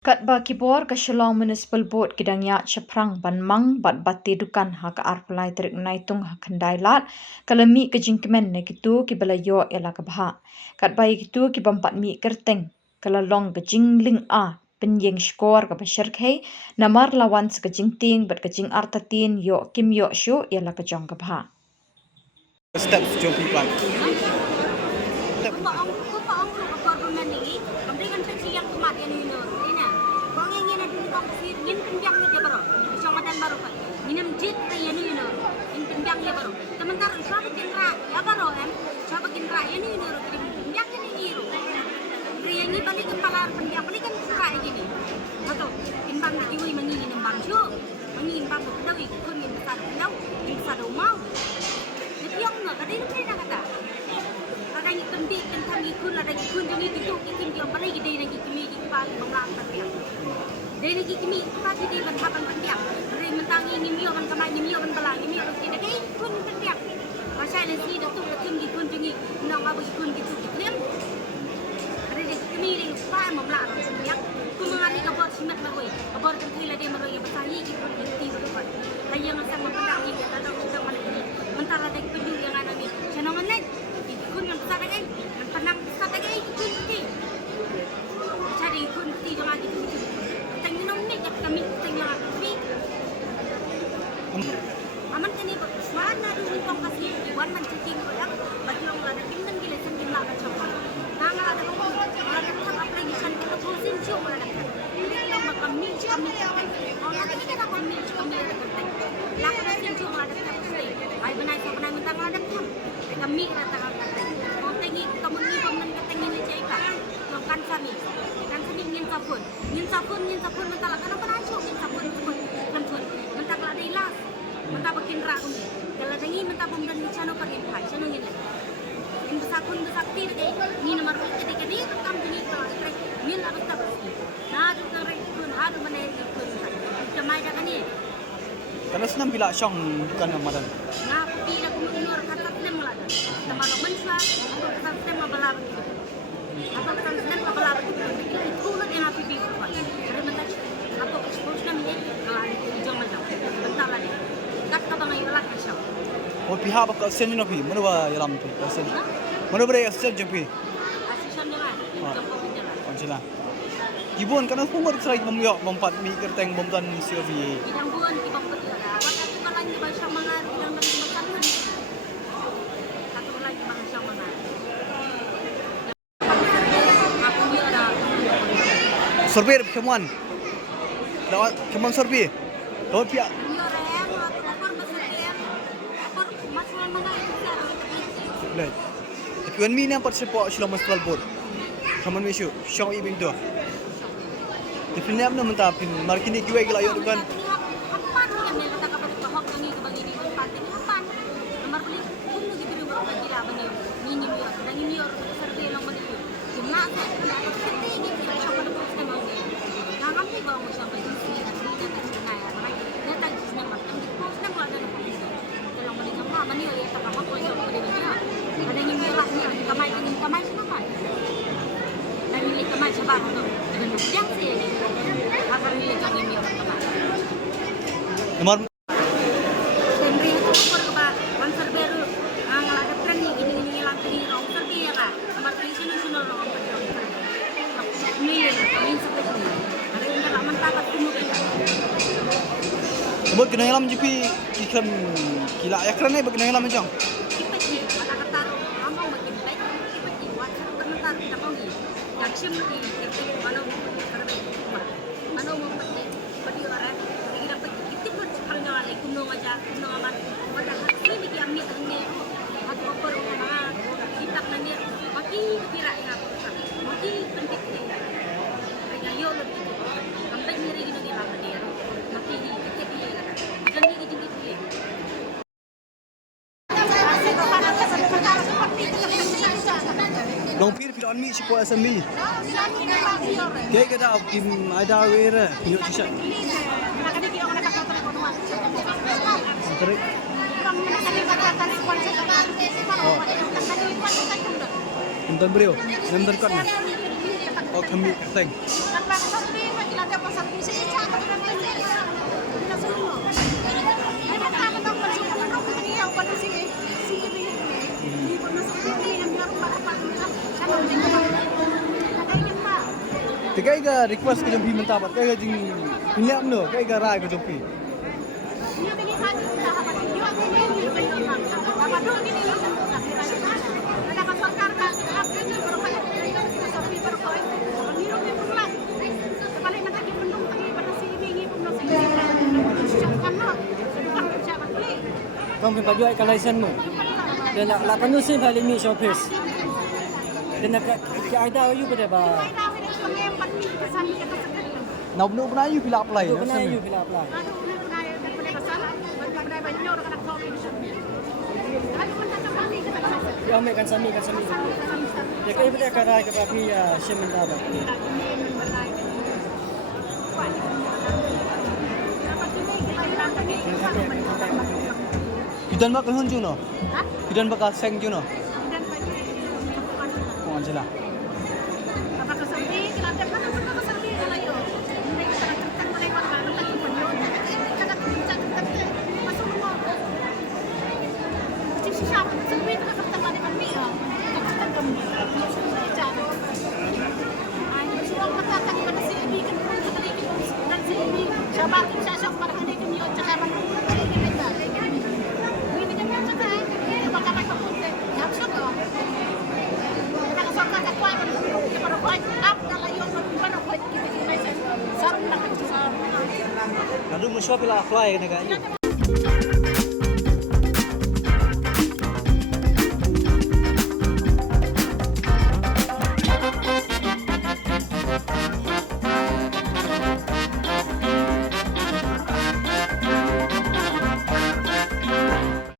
Kat ba kibor ka Shillong Municipal Board kidangya chaprang banmang bat batti dukan ha ka arpulai terik naitung ha khandai lat kalami ka jingkemen ne kitu ki balayo ela ka bha kat ba kitu ki bampat mi kerteng kalalong ka jingling a penyeng skor ka bashar khai namar lawan ka jingting bat ka jing artatin yo kim yo shu ela ka jong ka bha steps jom pipan. Dari kini pasti di berhapan pendiam. Dari mentangi nimio man kamai nimio man balang nimio tidak kayak pun pendiam. Masa nasi datuk datuk di pun jengi nang abu pun gitu diklaim. Dari kini di lupa memlak pendiam. Ku mengali kabor simat maroi. Kabor kentri lade maroi bersahi di pun di berdepan. Lagi yang asal mempendangi dalam sedang mana ini. Mentara dari penju yang ada ni. Cenongan naik. Kun yang besar lagi. Penang besar lagi. Kun ti. Cari kun ti jangan gitu. Kami tengah tapi aman kini mana dulu kasih wan mencicing orang bagi orang ada kimdan gila sendiri lah macam nang ada orang ada tak application kita bosin cium ada ini yang kami orang ini kita kami ada lah kita cium ada tak ai benai siapa nak minta ada kami ada tak mau tinggi kamu ni kamu tinggi ni cika kan kami ingin sabun mentala kenapa nasuk ingin sabun mentala ada ilas mentala bikin raung kalau dengi mentala pemdan di channel pakai hai channel ini in besakun besakti deh ni nomor ketika ni kam jenis trek ni harus tak nah tu kan rekun harus mana rekun kemai dah kan ni Karena senang bila syong bukan Ramadan. nah pergi dah kumur kata senang lah sama lo mensua atau kata senang mabalar atau kata senang mabalar itu lah yang api bisu dari mentah atau expose nam ni kalau hijau macam bentar lagi kat ka bang ayulah macam Oh pihak bakal sen ni pi, mana ba yalam pi, sen. Mana bre sen jempi. asisten dia lah jumpa dia lah Pancila. Ibon kana pumur try memyok mempat mi kerteng bomtan COV. bidang buan di bang betul lah waktu tu kalau ni bahasa mangar bidang bang makan kan satu lagi bahasa mangar aku ni ada Sorbe kemuan. Dawat kemuan sorbe. Dawat pihak. ni orang yang lapor besar yang lapor masukan mangar itu sekarang Lai. Tapi wan mi ni ampat sepak Shillong Municipal Board. Kaman mi syu, syong ibing tu. Tapi ni amna mentah pin markini kiwai gila yo dukan. Kapan yang ni kata kapan bahok ni ke bagi ni pantai kapan nomor beli pun lagi beri berapa gila bani ni mior dan ni mior serta yang mana tu cuma saya nak serta ni kita siapa nak post nama ni yang kami bawa macam ni dan ni tak cina ya baik dia tak cina macam ni post nama ada nak post kalau beli nama mana ya tak apa kau yang beli ni ada ni mior lah ni kamai siapa dan ni kamai siapa tu dengan yang saya ni akan ni kami mior kamai Nomor Henry itu ukur ke pak, konser baru, ada tren nih gini lantai di ruang serbi ya kak, tempat polisi nasional ruang ini ini seperti ini, ada yang tak mentakat kumur kita. Buat kena yalam jipi ikram kila yakran ni bagi yalam macam. Kita sih, kata ngomong makin baik, kita sih buat komentar kita mau nih, yang sim di mana mana mau pergi pergi orang, pergi dapat kita pun sekarang jangan lagi kuno aja, kuno aman, pada hari ini kita ambil ini, atau oper mana kita nanya, maki kira yang aku rasa, maki penting ini, kerja yo lebih tu, sampai nyeri gini dia lama dia, maki ini kecil dia kata, jangan dia jadi dia. Long pir pir on mi si po SMB. Kaya kada kim ada wera pino sisa. Tarik. Nonton beliau, nonton kat ni. Oh kami thank. Kaya ga request ke jompi mentapat kaya jing pinliap no kaya ga rai ke jompi. Dia tinggi hati kita apa dia ini apa dulu gini ada kapal karga apa ini berapa kita sapi berapa niru ni pun lah paling nanti di bendung tadi pada si ini pun nasi kan no sedang siapa beli Kau pergi baju ikan license mu. Dan nak penuh paling ni showcase. Dan nak ke ada you pada ba. Nau benar benar you pilak apply. Tu pernah you bila apply. Ya ambil kan sami. Dia kaya pada karai ke papi ya shemen dah. Kidan bakal hunju no. Kidan bakal seng ju no. Kung anjela. Lalu mau shop pilak apply kan